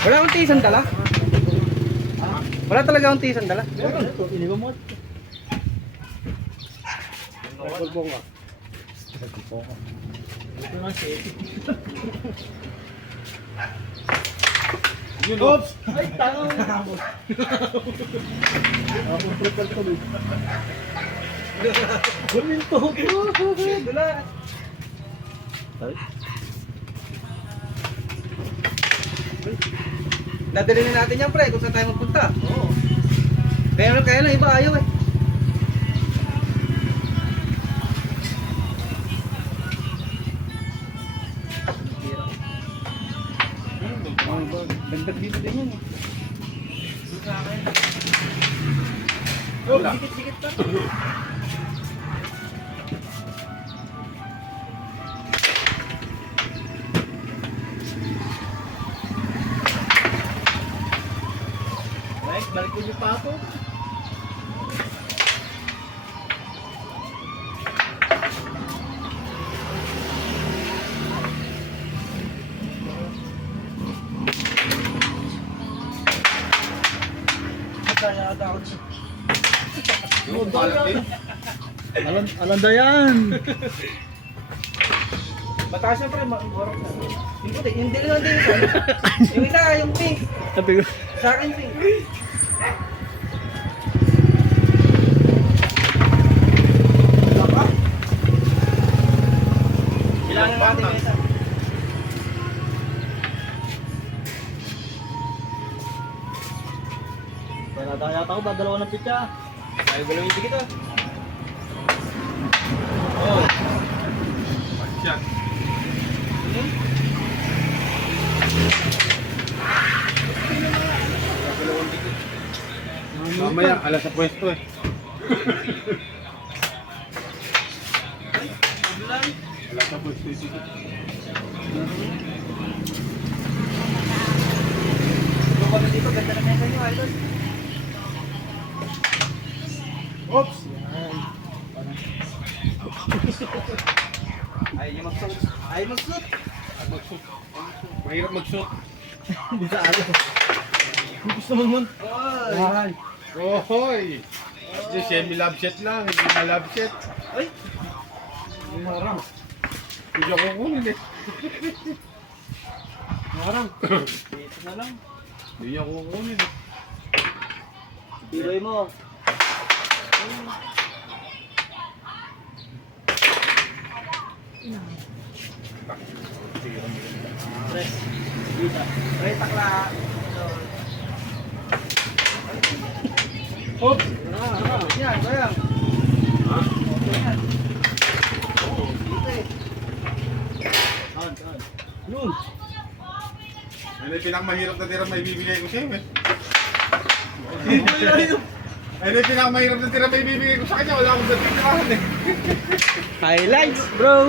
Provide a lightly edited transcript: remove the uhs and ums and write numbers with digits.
Wala akong tisan dala. Wala talaga akong tisan dala. Iniwan mo. Oops! Ay, tanong! Ako prepare ko dito. Guminto ko. Dala. Dadalhin na natin yan pre kung saan tayo magpunta. Oo. Kaya lang iba ayaw eh. Ganda dito din yun eh. Oh, sikit-sikit pa. Right, balik ko yung pato. Kaya ata ako dito. Alanda yan. Mataas na pre, borok na. Yung puti, yung dili lang din ito. Yung isa, yung pink. Sabi ko. Sa akin pink. Kailangan natin yung isa. Daya ako, dadalawa ng pitya. Ayaw galawin sige to. Oh. Shot. Mamaya, alas sa pwesto eh. Alas sa pwesto eh. Yung kami dito, ganda na mesa nyo, idol. Oops! Ayaw nyo mag-shoot. Ayaw mag-shoot. Mag-shoot. Mahirap mag-shoot. Hindi sa ano. Gusto mo nun. Oy! Ohoy! Kasi semi-love shot lang, hindi na love shot. Ay! Marang. Hindi ako kunin eh. Marang. Dito na lang. Hindi ako kunin eh. Piroy mo. Press. Dito. Pre, takla. Oops! Yan, bayang. Ha? Okay yan. Dito eh. Yun. Ano yung pinakamahirap na tira may bibigay ko sa'yo eh. Ano yung pinakamahirap na tira may bibigay ko sa kanya, wala akong dating tirahan eh. Highlights, bro!